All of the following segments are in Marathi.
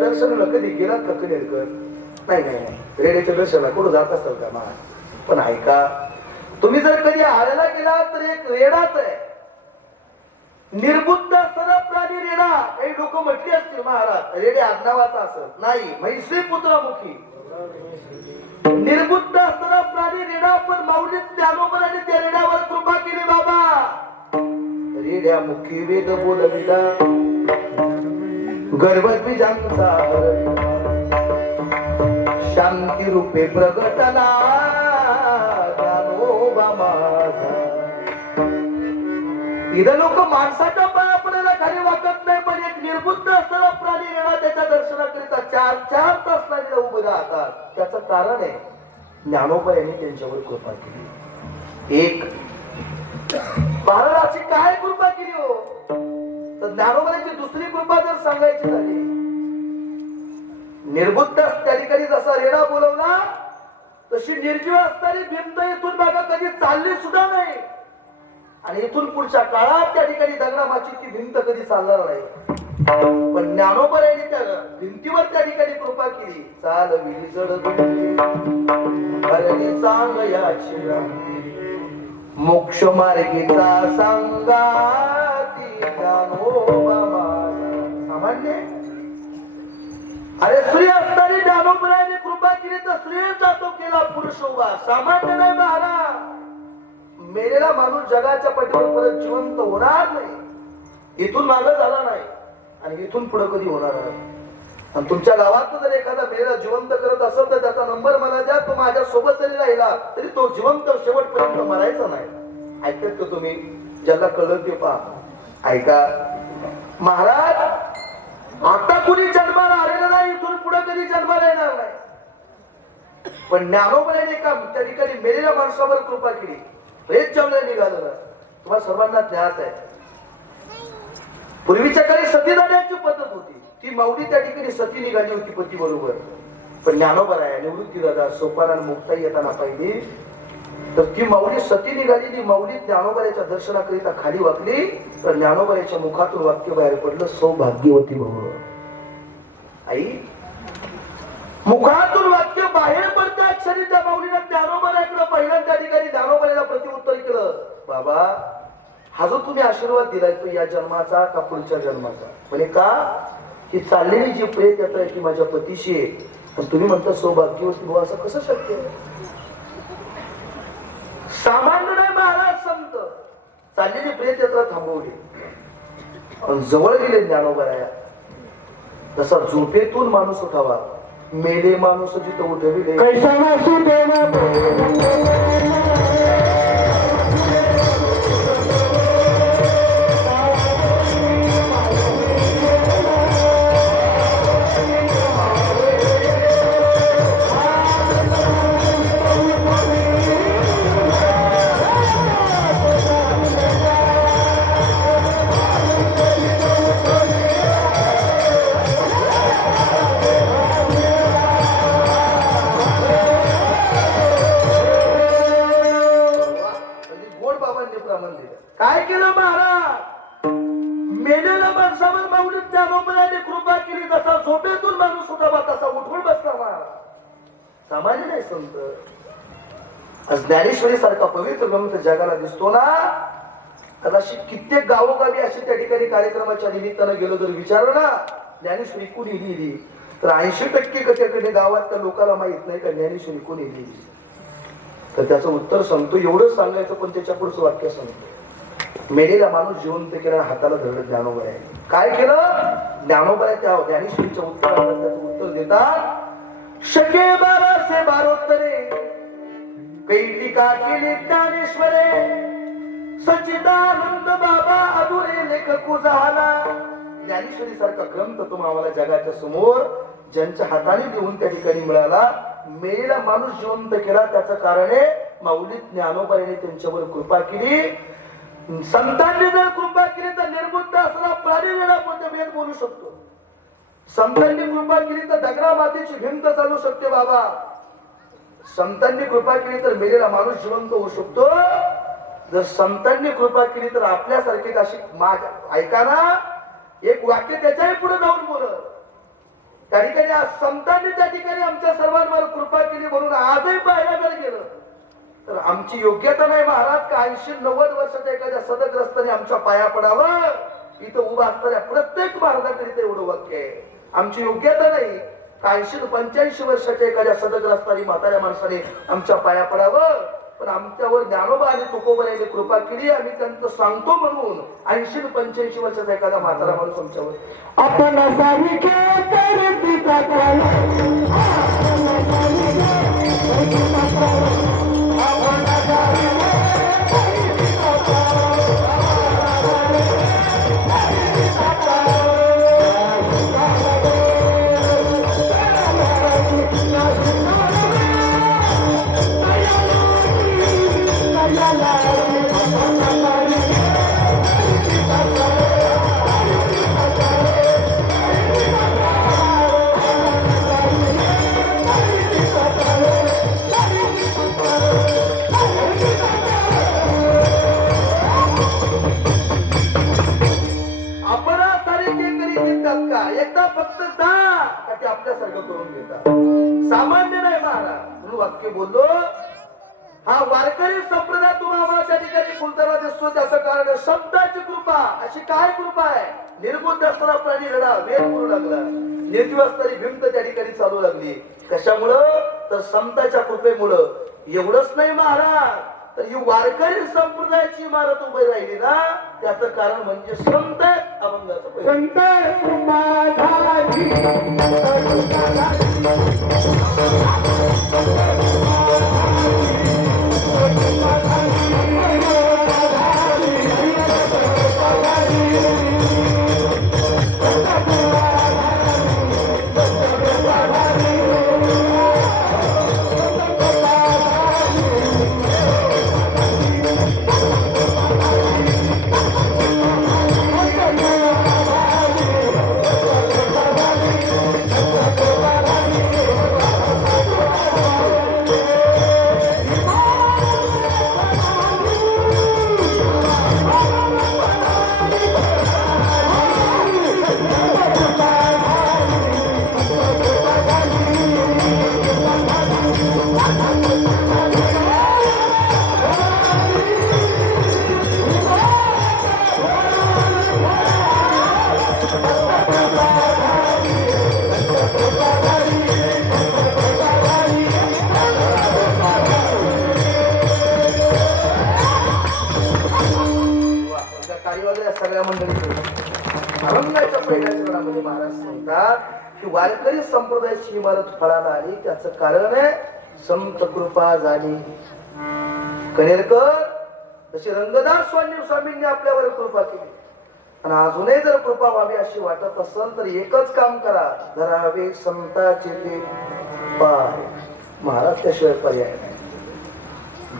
दर्शनाला कधी गेलात का कनेरकर? नाही नाही नाही, रेड्याच्या दर्शनाला कुठं जात असाल का महाराज? पण ऐका, तुम्ही जर कधी आळ्याला गेला तर एक रेडाच आहे, निर्बुद्ध असणारा प्राणी रेडा. काही लोक म्हटली असतील महाराज रेडे आडनावाचा असत नाही, म्हैसी पुत्रामुखी निर्बुद्ध असणारा प्राणी रेडा. पण माऊलीत ज्ञानोबराने त्या रेड्यावर कृपा केली बाबा. रेड्या मुखी वेद बोलविला, गर्भत बीजांचा शांती रूपे प्रगटला ज्ञानोबा माझा. इथं लोक माणसाच्या पाया पडायला खाली वाकत नाही, पण एक निर्बुद्ध असणारा प्राणी रेडा त्याच्या दर्शनाकरिता 4-4 तास लागले उभे राहतात. त्याचं कारण आहे ज्ञानोबा यांनी त्यांच्यावर कृपा केली. एक महाराजाची काय कृपा केली हो, तर ज्ञानोबाची दुसरी कृपा जर सांगायची झाली, निर्बुद्ध त्या ठिकाणी जसा रेडा बोलवला तशी निर्जीव असणारी भिंत इथून मागा कधी चालली सुद्धा नाही, आणि इथून पुढच्या काळात त्या ठिकाणी दगडामाची ती भिंत कधी चालणार नाही. पण ज्ञानोबा यांनी त्या भिंतीवर त्या ठिकाणी कृपा केली. चाल विली जड सांग याची मोक्ष मार्गीचा सांगाती ज्ञानोबा माझा. सामान्य अरे स्त्री असणारी ज्ञानोबराने कृपा केली तर स्त्रियांचा तो केला पुरुष उभा. सामान्य नाही महाराज. मेलेला माणूस जगाच्या पाठीवर परत जिवंत होणार नाही, इथून मागे झाला नाही आणि इथून पुढे कधी होणार नाही. आणि तुमच्या गावात जर एखादा मेलेला जिवंत करत असेल तर त्याचा नंबर मला द्या, तो माझ्या सोबत जरी राहिला तरी तो जिवंत शेवटपर्यंत मरायचा नाही. ऐकत का तुम्ही? ज्याला कळलं ते पहा. ऐका महाराज, आता कुणी जन्माला आलेलं नाही, इथून पुढे कधी जन्माला येणार नाही. पण ज्ञानोबराने का त्या ठिकाणी मेलेल्या माणसावर कृपा केली. प्रेत जमलं निघालं. तुम्हाला सर्वांना ज्ञात आहे, पूर्वीच्या काळी सती जाण्याची पद्धत होती. ती माऊली त्या ठिकाणी सती निघाली होती पती बरोबर. पण ज्ञानोबा आहे निवृत्ती दादा सोपान आणि मुक्ताई येताना पाहिली तर ती माऊली सती निघालेली माऊली ज्ञानोबाच्या दर्शनाकरिता खाली वाकली तर ज्ञानोबाच्या मुखातून वाक्य बाहेर पडलं, सौभाग्यवती भव. आई, मुखातून वाक्य बाहेर पडत्या क्षणी त्या माऊलीला ज्ञानोबाकडे पहिल्या त्या ठिकाणी ज्ञानोबाला प्रत्युत्तर केलं, बाबा हा जो तुम्ही आशीर्वाद दिलाय तो या जन्माचा का पुढच्या जन्माचा? म्हणे का की चाललेली जी प्रेत येत आहे की माझ्या पतीशी आहे, पण तुम्ही म्हणता सौभाग्यवती भव, असं कसं शक्य आहे? सामान्य नाही महाराज. संत चाललेली प्रेत यात्रा थांबवली पण जवळ गेले ज्ञानोबाया. तसा झोपेतून माणूस उठावा, मेले माणूस जिथं उठविले काय केलं महाराज? मेलेल्या माणसावर माऊली ज्ञानोबराने कृपा केली. जसा झोपेतून माणूस उठावा तसा उठून बसला महाराज. सामान्य नाही संत. ज्ञानेश्वरी सारखा पवित्र ग्रंथ जगाला दिसतो ना, तर अशी कित्येक गावोगावी अशी त्या ठिकाणी कार्यक्रमाच्या निमित्तानं गेलो जर विचारलं ना ज्ञानेश्वरी कुणी लिहिली तर 80% कशाकडे गावात त्या लोकांना माहित नाही का ज्ञानेश्वरी कुणी लिहिली. तर त्याचं उत्तर सांगतो, एवढंच सांगायचं पण त्याच्या पुढचं वाक्य सांगतो. मेलेला माणूस जिवंत केला, हाताला धरलं ज्ञानोबा आहे. काय केलं? ज्ञानोबा त्या ज्ञानेश्वरीच्या उत्तराला त्याचं उत्तर देतात, शके 12 बारोत्तरे कैलिका केली ज्ञानेश्वरे, सच्चिदानंद बाबा अधुरे लेखक झाला. ज्ञानेश्वरी सारखा ग्रंथ तुम्हाला जगाच्या समोर ज्यांच्या हाताने देऊन त्या ठिकाणी मिळाला. मेलेला माणूस जिवंत केला त्याचं कारण आहे माऊली ज्ञानोबाने त्यांच्यावर कृपा केली. संतांनी जर कृपा केली तर निर्बुद्ध असणारा प्राणी वेळा भेद बोलू शकतो. संतांनी कृपा केली तर दगडा मातीची भिंत चालू शकते बाबा. संतांनी कृपा केली तर मेलेला माणूस जिवंत होऊ शकतो. जर संतांनी कृपा केली तर आपल्यासारखे अशी ऐका ना, एक वाक्य त्याच्याही पुढे जाऊन बोलत. त्या या संतांनी त्या ठिकाणी आमच्या सर्वांवर कृपा केली म्हणून आजही पाहायला जर गेलं तर आमची योग्यता नाही महाराज का 80-90 वर्षाच्या एखाद्या सदग्रस्ताने आमच्या पाया पडावं. इथं उभा असणाऱ्या प्रत्येक महाराजांकरिता एवढं वाक्य आहे. आमची योग्यता नाही का 80-85 वर्षाच्या एखाद्या सदग्रस्ताने म्हाताऱ्या माणसाने आमच्या पाया पडावं. पण आमच्यावर ज्ञानोबा आणि तुकोबा यांनी कृपा केली. आम्ही त्यांचं सांगतो म्हणून 80-85 वर्षाचा एखादा म्हातारा माणूस आमच्यावर आपण एकदा फक्त जा का ते आपल्यासारखं करून घेतात. सामान्य नाही महाराज म्हणून वाक्य बोललो. हा वारकरी संप्रदाय तुम्हाला त्या ठिकाणी बोलताना दिसतो त्याचं कारण शब्दाची कृपा. अशी काय कृपा आहे. निर्बुद्ध असताना प्राणी रडा वेद करू लागला. निर्जीव असणारी भिंत त्या ठिकाणी चालू लागली. कशामुळं तर समताच्या कृपेमुळं. एवढंच नाही महाराज तर ही वारकरी संप्रदायाची इमारत उभी राहिली ना त्याचं कारण म्हणजे संत अभंगाचं संत सगळ्या मंडळी अभंगाच्या पहिल्या चरणामध्ये महाराज सांगतात की वारकरी संप्रदायाची इमारत फळाला आली त्याचं कारण आहे संत कृपा झाली. कनेरकर जशी रंगदास स्वामींनी आपल्यावर कृपा केली आणि अजूनही जर कृपा व्हावी अशी वाटत असेल तर एकच काम करा धरावे संताचे ते पाय. महाराज त्याशिवाय पर्याय नाही.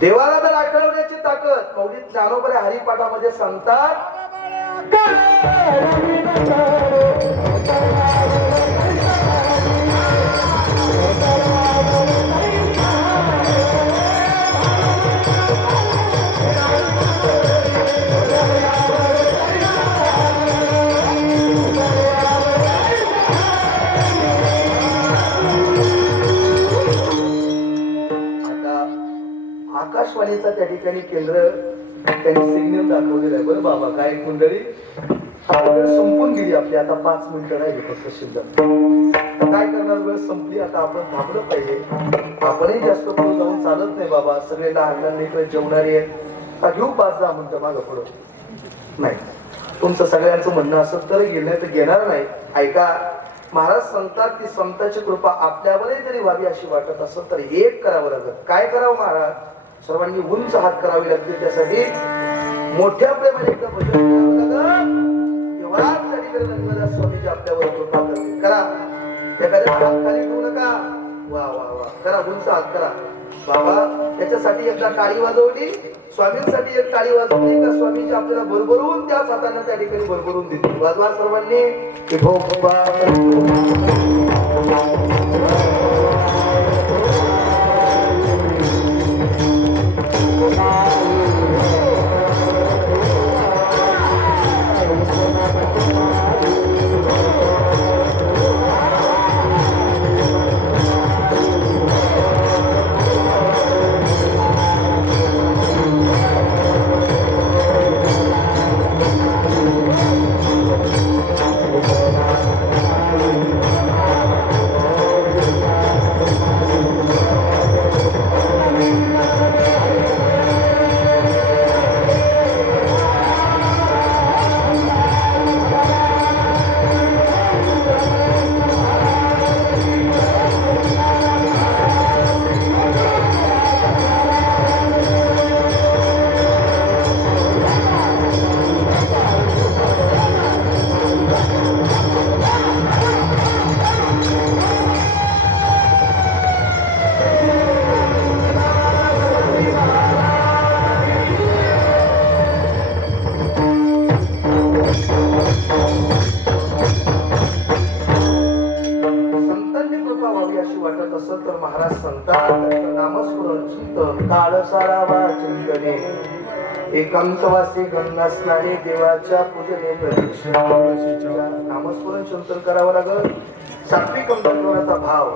देवाला जर आठवण्याची ताकद मौलिक ज्ञानोबा हरिपाठामध्ये सांगतात आकाशवाणीचा त्या ठिकाणी केंद्र त्यांनी सिग्नल दाखवलेलं आहे. बरं बाबा काय मंडळी वेळ संपून गेली आपली. आता 5 मिनिटं राहिली फक्त शिल्लक. काय करणार वेळ संपली. आता आपण थांबलं पाहिजे. आपणही जास्त पुढे जाऊन चालत नाही बाबा. सगळे लहान लेकरं जेवणारे आहेत का घेऊ 5-10 मिनिटं मागं पुढं नाही. तुमचं सगळ्यांचं म्हणणं असं तर गेलं तर घेणार नाही. ऐका महाराज सांगतात की संतांची कृपा आपल्यावरही जरी व्हावी अशी वाटत असेल तर एक करावं लागत. काय करावं महाराज. सर्वांनी उंच हात करावे लागतील. त्यासाठी मोठ्या प्रेमाने एकदा भजन करावं लागत. तेव्हा स्वामीजी आपल्यावर कृपा करतील. करा एखाद्या हात खाली ठेवू नका. वा वा वा करा उंच हात करा बाबा. त्याच्यासाठी एकदा टाळी वाजवली स्वामींसाठी एक टाळी वाजवली का स्वामीजी आपल्याला भरभरून त्याच हाताने त्या ठिकाणी भरभरून देतील. वाजवा सर्वांनी. अशी वाटत असेल तर महाराज सांगतात त्यांचं नामस्मरण चिंतन काळ सारावा चिंतने एकांतवासी गंगा स्नाने देवाच्या पूजने नामस्मरण चिंतन करावं लागल. सात्विक अंतःकरणाचा भाव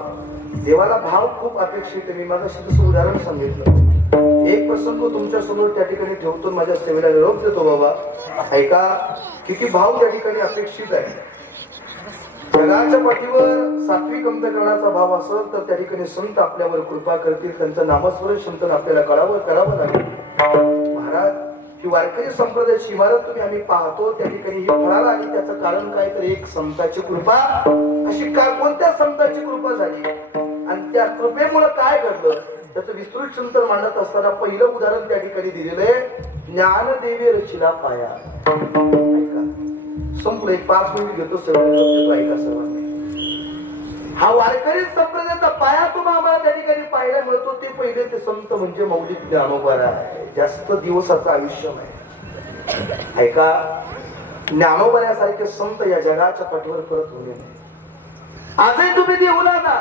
देवाला भाव खूप अपेक्षित आहे. मी माझं तसं उदाहरण सांगितलं. एक प्रसंग तुमच्या समोर त्या ठिकाणी ठेवतो, माझ्या सेवेला निरोप देतो. बाबा ऐका, किती भाव त्या ठिकाणी अपेक्षित आहे. जगाच्या पाठीवर सात्विक अंतःकरणाचा भाव असेल तर त्या ठिकाणी संत आपल्यावर कृपा करतील. त्यांचं नामस्मरण चिंतन आपल्याला करावं लागेल. महाराज ही वारकरी संप्रदायाची इमारत आम्ही पाहतो, त्या ठिकाणी ही फळाला आणि त्याचं कारण काय तर एक संतांची कृपा. अशी कोणत्या संतांची कृपा झाली आणि त्या कृपेमुळे काय घडलं त्याचं विस्तृत चिंतन मांडत असताना पहिलं उदाहरण त्या ठिकाणी दिलेलं आहे. ज्ञानदेवी रचिला पाया. ऐका, संपलं. एक 5 मिनिट घेतो, सगळं ऐका सर्वांनी. हा वारकरी संप्रदायाचा पाया तुम्हाला आम्हाला त्या ठिकाणी पाहायला मिळतो. ते पहिले ते संत म्हणजे मौलिक ज्ञानोबा आहे. जास्त दिवसाचं आयुष्य नाही. ऐका, ज्ञानोबासारखे संत या जगाच्या पाठीवर परत होणे. आजही तुम्ही देऊला ना,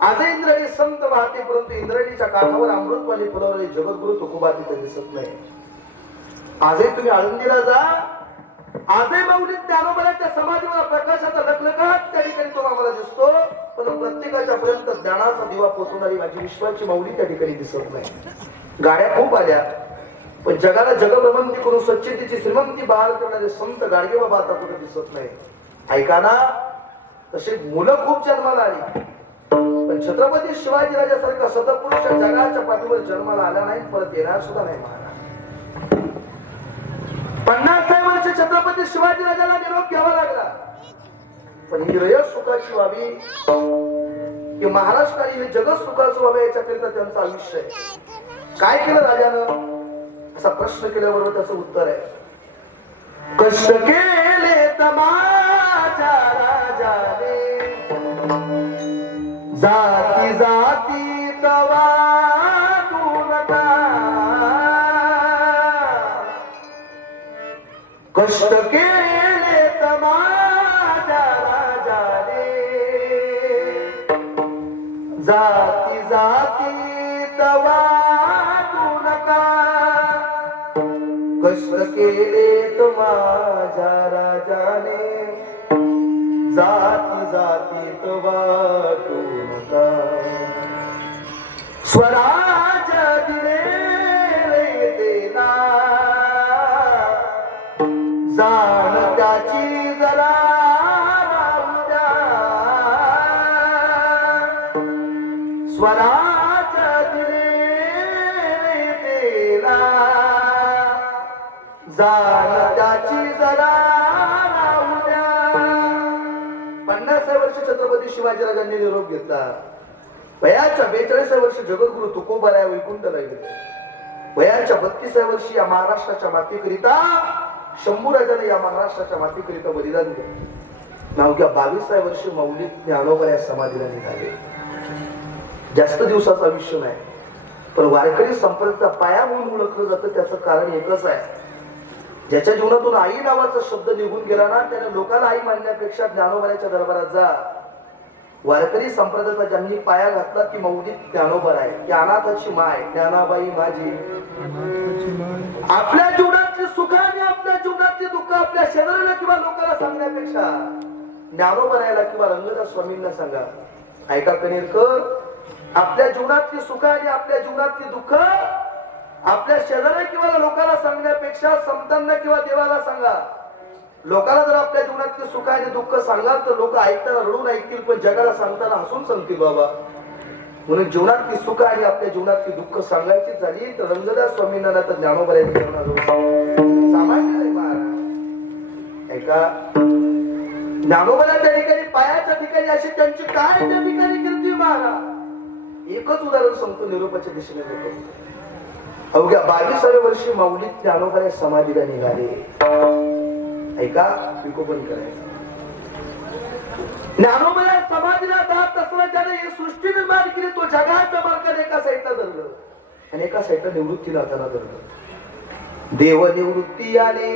आजही इंद्रायणी संत वाहते, परंतु इंद्रायणीच्या काठावर अमृतवाणी फुलवलेले जगद्गुरु तुकोबा तिथे दिसत नाही. आजही तुम्ही आळंदीला जा, आजही मौलिक ज्ञानोबाच्या समाधीवर प्रकाशाचा लखलखाट त्या ठिकाणी तो आम्हाला दिसतो, पण प्रत्येकाच्या पर्यंत ज्ञानाचा दिवा पोचवणारी माझी विश्वाची माऊली त्या ठिकाणी दिसत नाही. गाड्या खूप आल्या, पण जगाला जगभ्रमंती करून स्वच्छतेची श्रीमंती बहाल करणारे संत गाडगे बाबा आता कुठे दिसत नाही. ऐका ना, तसे मुलं खूप जन्माला आली, पण छत्रपती शिवाजी राजासारखा सतपुरुष जगाच्या पाठीवर जन्माला आला नाही, परत येणार सुद्धा नाही. महाराज 50 वर्ष छत्रपती शिवाजी राजाला निरोप घ्यावा लागला, पण ही रयत सुखाची व्हावी की महाराष्ट्राने हे जगत सुखाचं व्हावे याच्याकरिता त्यांचं आयुष्य आहे. काय केलं राजानं असा प्रश्न केल्याबरोबर त्याचं उत्तर आहे. कष्ट केले तमाच्या राजाने जाती जाती तवा तू नका. कष्ट केले तमाच्या राजाने जाती जाती तवा तू नका. कष्ट केले माझ्या राजाने जाती जाती वाटू नका. स्वराज दिले देना जाण त्याची जरा राहू द्या. स्वराज दिले देना जाण त्याची जरा राहू द्या. 50 वर्ष छत्रपती शिवाजी राजांनी निरोप घेतला. वयाच्या 42 वर्ष जगद्गुरु तुकोबाराया वैकुंठला गेले. वयाच्या 32 वर्षी या महाराष्ट्राच्या मातीकरिता शंभू राजाने या महाराष्ट्राच्या मातीकरिता बलिदान दिले. नावक्या 22 वर्षी मौलिक ज्ञानोबा या समाधीला निघाले. जास्त दिवसाचं आयुष्य नाही, पण वारकरी संप्रदायाचा पाया म्हणून ओळखलं जातं. त्याचं कारण एकच आहे, ज्याच्या जीवनातून आई नावाचा शब्द निघून गेला ना, त्याने लोकांना आई मानण्यापेक्षा ज्ञानोबाच्या दरबारात जा. वारकरी संप्रदायाचा ज्यांनी पाया घातला की मौलिक ज्ञानोबा आहे, की अनाथाची माय ज्ञानाबाई माझी. आपल्या जीवनातली सुख आणि आपल्या जीवनातली दुःख आपल्या शरीराला किंवा लोकांना सांगण्यापेक्षा ज्ञानोबाला किंवा रंगदास स्वामींना सांगा. ऐका कनेरकर, आपल्या जीवनातली सुख आणि आपल्या जीवनातली दुःख आपल्या शेजाऱ्या किंवा लोकांना सांगण्यापेक्षा संतांना किंवा देवाला सांगा. लोकांना जर आपल्या जीवनातले सुख आणि दुःख सांगाल तर लोक ऐकताना रडून ऐकतील, पण जगाला सांगताना हसून सांगतील बाबा. म्हणून जीवनातली सुख आणि आपल्या जीवनातली दुःख सांगायची झाली तर रंगदास स्वामींना तर ज्ञानोबाला सामान्य नाही महाराज. ऐका, ज्ञानोबाला त्या ठिकाणी पायाच्या ठिकाणी अशी त्यांची काय त्या ठिकाणी कीर्ती महाराज. एकच उदाहरण सांगतो, निरोपाच्या दिशेने देतो. अवघ्या 22व्या वर्षी मौलिक ज्ञानोबा समाधीला निघाले. ऐका, विकोपन करायचं. ज्ञानोबा समाधीला जात असताना त्याने ही सृष्टी निर्माण केली. तो जगाच्या मार्गाने एका साईडला धरलं आणि एका साईडला निवृत्ती नाथाला धरलं. देव निवृत्ती आले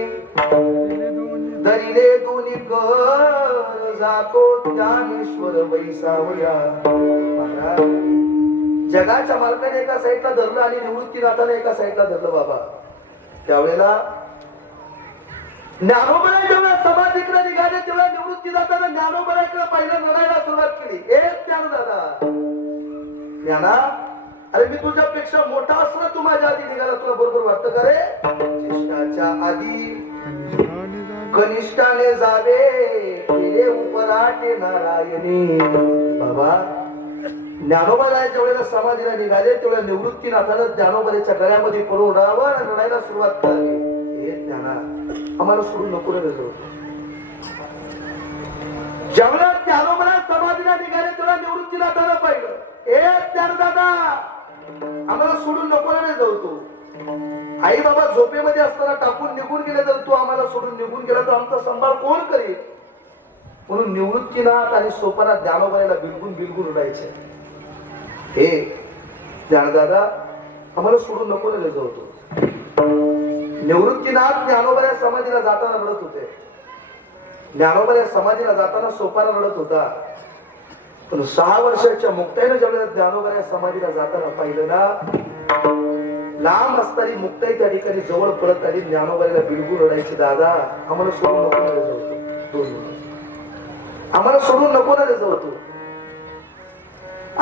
दरिले दोन्ही कर जातो ज्ञानेश्वर बैसावया. जगाच्या मालकाने एका साईडला धरलं आणि निवृत्तीनाथाने एका साईडला धरलं बाबा. त्यावेळेला ज्ञानोबाने जेव्हा समाधीकडे निघाले तेव्हा निवृत्ती जाताना ज्ञानोबाकडे पहिल्या लढायला सुरुवात केली. एक ज्ञान दादा ज्ञाना, अरे मी तुझ्यापेक्षा मोठा असला तू माझ्या आधी निघाला, तुला बरोबर वाटतं का रे? शिष्टाच्या आधी कनिष्ठाने जावे केले उपराटे नारायणी. बाबा ज्ञानोबा जायच्या वेळेला समाधीला निघाले तेवढ्या निवृत्तीनाथानं ज्ञानोबाच्या गळ्यामध्ये पळून राहावं आणि लढायला सुरुवात करावी. हे ज्ञाना आम्हाला सोडून नको रे. ज्यावेळेला ज्ञानोबाला समाधीला निघाले तेवढ्या निवृत्तीनाथानं पाहिलं, ए ज्ञान दादा आम्हाला सोडून नको रे जाऊ. तू आई बाबा झोपेमध्ये असताना टाकून निघून गेले तर तू आम्हाला सोडून निघून गेला तर आमचा सांभाळ कोण करेल? म्हणून निवृत्तीनाथ आणि सोपानाथ ज्ञानोबाला बिलगुन बिलगुन उडायचे. हे ज्ञानदादा आम्हाला सोडून नको रे जाऊ. तू निवृत्तीनाथ ज्ञानोबाच्या समाधीला जाताना रडत होते. ज्ञानोबाच्या समाधीला जाताना सोपाना रडत होता. पण 6 वर्षाच्या मुक्ताईनं ज्यावेळेला ज्ञानोबाच्या समाधीला जाताना पाहिलं ना, लांब असताना मुक्ताई त्या ठिकाणी जवळ पडत आली. ज्ञानोबाला बिलगुन रडायची, दादा आम्हाला सोडून नको रे जाऊ. आम्हाला सोडून नको रे जाऊ. तू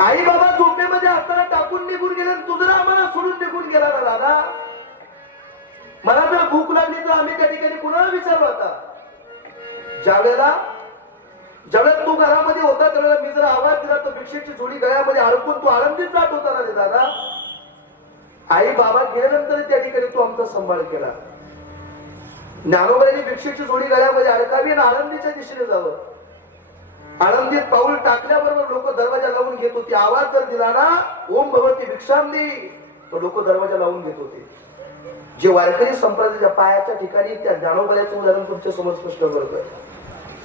आई बाबा झोपेमध्ये असताना टाकून निघून गेले, तू जर आम्हाला सोडून निघून गेला ना दादा, मला जर भूक लागली तर आम्ही त्या ठिकाणी कुणाला विचारलं आता? ज्यावेळेला तू घरामध्ये होता त्यावेळेला मी जर आवाज दिला तर भिक्षेची जोडी गळ्यामध्ये अडकून तू आनंदीत जात होता ना रे दादा. आई बाबा गेल्यानंतर त्या ठिकाणी तू आमचा सांभाळ केला. ज्ञानोबाईने भिक्षेची जोडी गळ्यामध्ये अडकावी आणि आनंदीच्या दिशेने जावं. आनंदीत पाऊल टाकल्याबरोबर लोक दरवाजा लावून घेत होते. आवाज जर दिला ना ओम भगवती भिक्षांदी तर लोक दरवाजा लावून घेत होते. जे वारकरी संप्रदायाच्या पायाच्या ठिकाणी त्या ज्ञानोबाचं उदाहरण तुमच्या समोर स्पष्ट करतोय.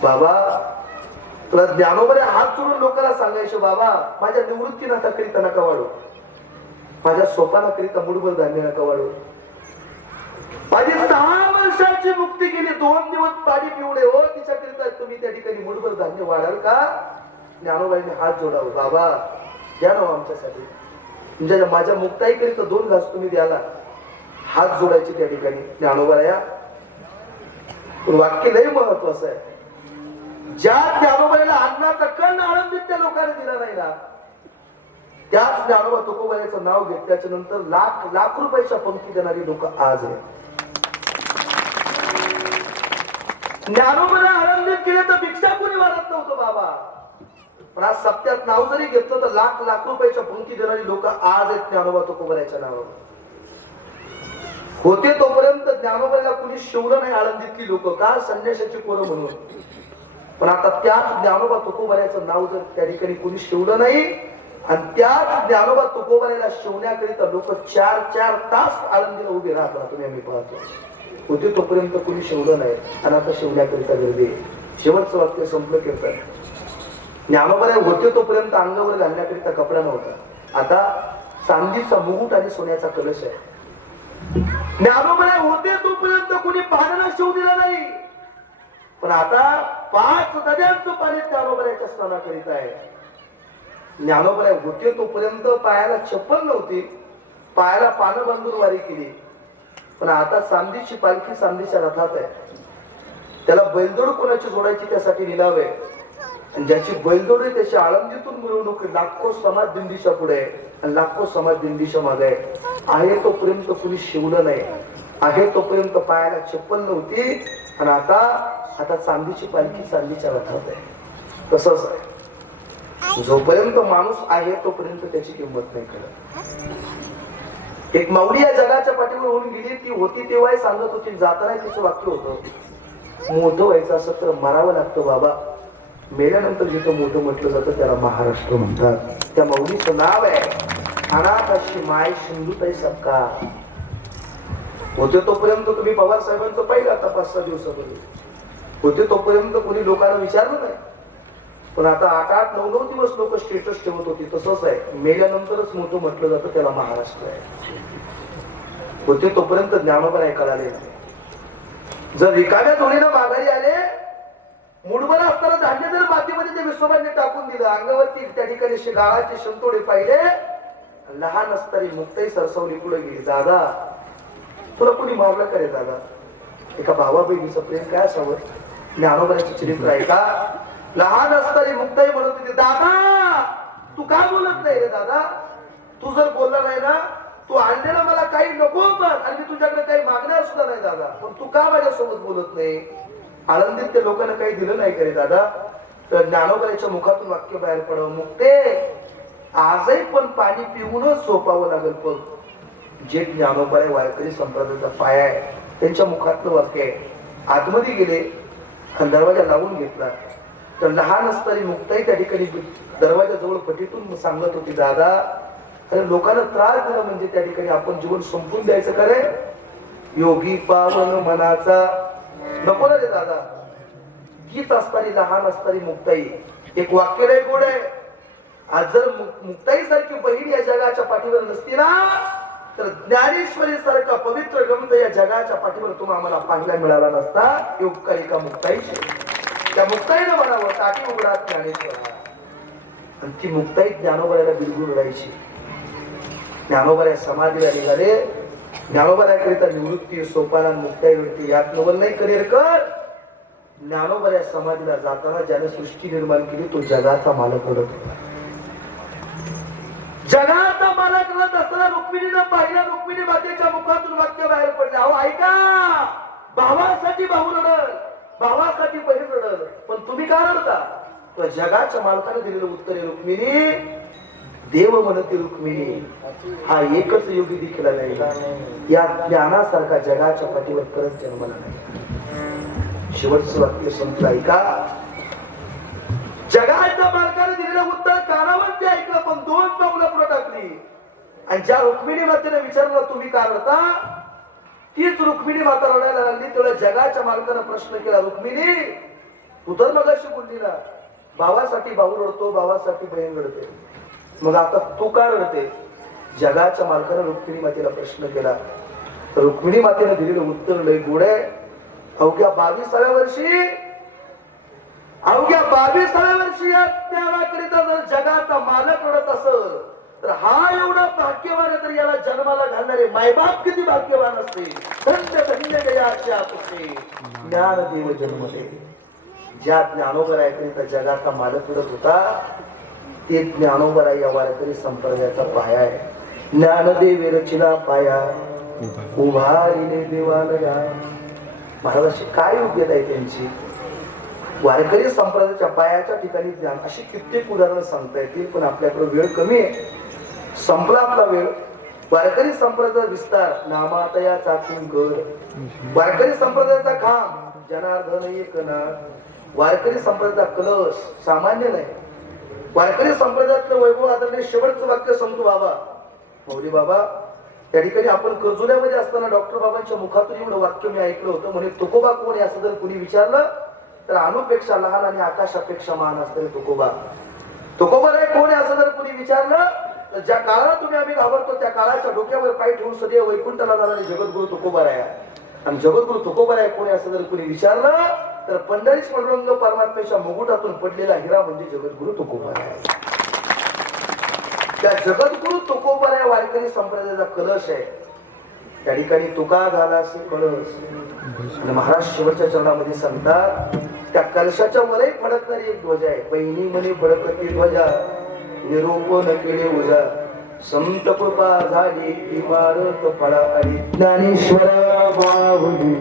बाबा तुला ज्ञानोबाने हात जोडून लोकांना सांगायचे, बाबा माझ्या निवृत्तीनाथाकरिता नका वाढू, माझ्या सोपानाकरिता मुठभर धान्य नका वाढू. माझी 6 वर्षाची मुक्ती गेली, 2 दिवस पाणी पिवळे हो, तिच्याकरिता तुम्ही त्या ठिकाणी मुठभर धान्य वाढाल का? ज्ञानोबाईने हात जोडावं, बाबा द्या ना आमच्यासाठी, तुमच्या माझ्या मुक्ताईकरिता 2 घास तुम्ही द्याला. हात जोडायचे त्या ठिकाणी ज्ञानोबाया. वाक्य लय महत्वाचं आहे. ज्या ज्ञानोबाईला अन्नाचा कण आनंदित त्या लोकांनी दिला नाही ना, त्याच ज्ञानोबा तुकोबाईचं नाव घेत त्याच्या नंतर लाख लाख रुपयाच्या पंक्ती देणारी लोक आज आहे. ज्ञानोबाला आनंदित केले तर भिक्षा कोणी वाढत नव्हतं बाबा, पण आज सत्यात नाव जरी घेतलं तर लाख लाख रुपयाच्या पंक्ती देणारी लोक आज आहेत ज्ञानोबा तुकोबाईच्या नावावर. होते तोपर्यंत ज्ञानोबाईला कुणी शिवलं नाही आळंदीतली लोक, का? संन्यासाची पोरं म्हणून. पण आता त्याच ज्ञानोबा तुकोबाऱ्याचं नाव जर त्या ठिकाणी कुणी शिवलं नाही आणि त्याच ज्ञानोबा तुकोबाऱ्याला शिवण्याकरिता लोक 4-4 तास आळंदीला उभे राहतात. तुम्ही आम्ही पाहतो. होते तोपर्यंत कुणी शिवलं नाही आणि आता शिवण्याकरिता गर्दी. शेवटचं वाक्य संपलं कीर्तन. ज्ञानोबाऱ्या होते तोपर्यंत अंगावर घालण्याकरिता कपडा नव्हता, आता चांदीचा मुकुट आणि सोन्याचा कलश आहे. ज्ञानोबाऱ्या होते तोपर्यंत कुणी पाण्याला शिव दिला नाही, पण आता 5 नद्यांचं पाणी ज्ञानोबाऱ्याच्या स्नानाकरिता आहे. ज्ञानोबाऱ्या होते तोपर्यंत पायाला चप्पल नव्हती, पायाला पानं बांधून वारी केली, पण आता चांदीची पालखी चांदीच्या रथात आहे. त्याला बैलजोड कोणाची जोडायची त्यासाठी लिलाव आहे. आणि ज्याची बैलजोड आहे त्याची आळंदीतून मिरवणूक लाखो समाज दिंडीच्या पुढे आणि लाखो समाज दिंडीच्या मागे आहे. तोपर्यंत कुणी शिवलं नाही, आहे तोपर्यंत पायाला चप्पल नव्हती आणि आता चांदीची पालखी चांदीच्या रथात आहे. तसंच आहे, जोपर्यंत माणूस आहे तोपर्यंत त्याची किंमत नाही कळत. एक माऊली या जगाच्या पाठीवर होऊन गेली, ती होती तेव्हा सांगत होती, जाताना तिचं वाक्य होतं, मोठं व्हायचं असं तर मरावं लागतं बाबा, मेल्यानंतर जिथं मोठं म्हटलं जातं त्याला महाराष्ट्र म्हणतात. त्या माऊलीचं नाव आहे अनाथाशी माय सिंधुताई सक्का. होते तोपर्यंत तुम्ही पवार साहेबांचं पाहिलं आता 5-6 दिवसापूर्वी, होते तोपर्यंत कोणी लोकांना विचारलं नाही, पण आता 8-8, 9-9 दिवस लोक स्टेटस ठेवत होती. तसंच आहे, मेल्यानंतरच मोठं म्हटलं जातं त्याला महाराष्ट्र आहे. होते तोपर्यंत ज्ञानोबा ऐकायला आले. जर रिकाम्या जोडीनं माघारी आले, मुठभर असताना धान्य जर मातीमध्ये ते विश्वबाने टाकून दिलं, अंगावरती त्या ठिकाणी गाळाचे शिंतोडे पाहिले, लहान असताना मुक्ताई सरसवली पुढे गेली. दादा तुला कोणी मारलं का रे दादा? एका भावा बहिणीचं प्रेम काय असावं? ज्ञानोबाचं चरित्र आहे का? लहान असताना मुक्ताई म्हणत होती, दादा तू का बोलत नाही रे दादा? तू जर बोलला नाही ना, तू आणलेला मला काही नको पण, आणि मी तुझ्याकडे काही मागणार सुद्धा नाही दादा, पण तू का माझ्यासोबत बोलत नाही? आळंदीत त्या लोकांना काही दिलं नाही का रे दादा? तर ज्ञानोबाच्या मुखातून वाक्य बाहेर पडव, मुक्ते आजही पण पाणी पिऊनच झोपावं लागेल. पण जे ज्ञानोबा वारकरी संप्रदायाचा पाया आहे, त्यांच्या मुखातलं वाक्य आहे. आतमध्ये गेले, दरवाजा लावून घेतला, तर लहान असताना मुक्ताई त्या ठिकाणी दरवाजा जवळ पटीतून सांगत होती, दादा अरे लोकांना त्रास दिला म्हणजे त्या ठिकाणी आपण जीवन संपून द्यायचं का रे? योगी पावन मनाचा नको ना रे दादा. गीत असताना लहान असताना मुक्ताई एक वाक्य लय गोड आहे. आज जर मुक्ताई सारखी बहीण या जगाच्या पाठीवर नसती ना, तर ज्ञानेश्वरी सारखा पवित्र ग्रंथ या जगाच्या पाठीवर तुम्हाला आम्हाला पाहायला मिळाला नसता. योगकारिका मुक्ताईची, त्या मुक्ताईनं म्हणावं टाकी उघडा ज्ञानेश्वरा. आणि ती मुक्ताई ज्ञानोबाला बिलगुल उडायची. ज्ञानोबा समाधीला निघाले. ज्ञानोबाकरिता निवृत्ती सोपाना मुक्ताई वरती यात नवल नाही करेल कर. ज्ञानोबा समाधीला जाताना ज्याने सृष्टी निर्माण केली तो जगाचा मालक घडत होता. जगाचा मालक घडत असताना रुक्मिणीनं पाहिलं, रुक्मिणी मातेच्या मुखातून वाक्य बाहेर पडले, अहो ऐका, भावासाठी भाऊ रडल, भावासाठी बहीण रडल, पण तुम्ही का रडता? तर जगाच्या मालकाने दिलेलं उत्तर आहे, रुक्मिणी देव म्हणते रुक्मिणी हा एकच योगी देखील नाही, या ज्ञानासारखा जगाच्या पाठीवर करत जन्मला नाही. शेवटचं वाक्य संपलं ऐका. जगाच्या मालकाने दिलेलं उत्तर कानावरती ऐकलं, पण दोन पावलं पुढे टाकली. आणि ज्या रुक्मिणी मातेने विचारलं तुम्ही का रडता, तीच रुक्मिणी माता रडायला लागली. तेवढ्या जगाच्या मालकाने प्रश्न केला, रुक्मिणी तू तर मगाशी बोलली ना, भावासाठी भाऊ रडतो, भावासाठी बहीण रडते, मग आता तू का रडते? जगाच्या मालकाने रुक्मिणी मातेला प्रश्न केला. रुक्मिणी मातेने दिलेलं उत्तर लय गोड आहे. अवघ्या 22व्या वर्षी या देवाकरिता जर जगाचा मालक रडत असेल, तर हा एवढा भाग्यवान आहे, तर याला जन्माला घालणारे मायबाप किती भाग्यवान असते. धन्य धन्य गयाच्या पुढे ज्ञानदेव जन्मले. ज्या ज्ञानोबराकरिता जगाचा मालक रडत होता, ते ज्ञानोबा या वारकरी संप्रदायाचा पाया आहे. ज्ञानदेव रचिला पाया उभारिले देवालया. महाराजांची काय योग्यता आहे त्यांची? वारकरी संप्रदायाच्या पायाच्या ठिकाणी ज्ञान. अशी कित्येक उदाहरणं सांगता येतील, पण आपल्याकडे वेळ कमी आहे, संपला आपला वेळ. वारकरी संप्रदायाचा विस्तार नामातया चाकिंकर, वारकरी संप्रदायाचा खांब जनार्दन एकनाथ, वारकरी संप्रदायाचा कलश सामान्य नाही. वारकरी संप्रदायातलं वैभव आदरणीय शेवटचं वाक्य सांगतो बाबा मौली बाबा. त्या ठिकाणी आपण कर्जुल्यामध्ये असताना डॉक्टर बाबांच्या मुखातून एवढं वाक्य मी ऐकलं होतं, म्हणे तुकोबा कोण आहे असं जर कुणी विचारलं, तर अणुपेक्षा लहान आणि आकाशापेक्षा महान असणारे तुकोबा. तुकोबा कोण आहे असं जर कुणी विचारलं, तर ज्या काळाला तुम्ही आम्ही घाबरतो त्या काळाच्या डोक्यावर पाय ठेवून सदैव वैकुंठाला जाणारे जगद्गुरु तुकोबा आहे. आणि जगद्गुरु तुकोबा कोण आहे असं जर कुणी विचारलं, तर पंढरीश पांडुरंग परमात्म्याच्या मुकुटातून पडलेला हिरा म्हणजे जगद्गुरु तुकोबा आहे. त्या जगद्गुरु तुकोबा वारकरी संप्रदायाचा कलश आहे. त्या ठिकाणी तुका झाला असे कळस. आणि महाराज शेवटच्या चरणामध्ये सांगतात, त्या कलशाच्या वरही फडकणारी एक ध्वजा आहे. बहिणी म्हणे फडकती ध्वजा, निरूपण केले उजा, संत कृपा झाली इमारत फळा आणि ज्ञानेश्वर बाहुली.